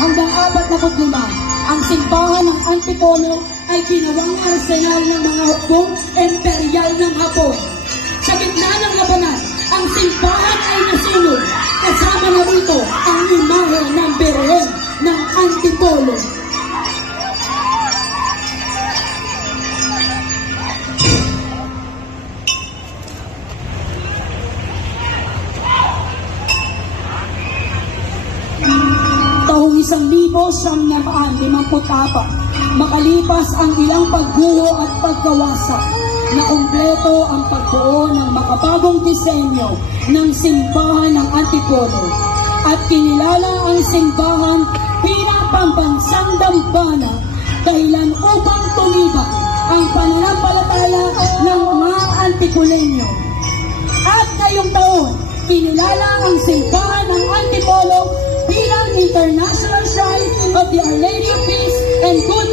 hanggang 45, ang simbahan ng Antipolo ay ginawang arsenal ng mga hukbong imperial ng Hapon. Sa gitna ng labanan, ang simbahan ay nasunod. Kasama na rito ang imahe ng Birhen ng Antipolo. Taong 1954, makalipas ang ilang pagguho at pagkawasak, na kumpleto ang pagbuo ng makabagong disenyo ng simbahan ng Antipolo at kinilala ang simbahan bilang pambansang dambana dahilan upang tumibay ang pananampalataya ng mga Antipoleño. At ngayong taon, kinilala ang simbahan ng Antipolo bilang International Shrine of the Our Lady of Peace and Good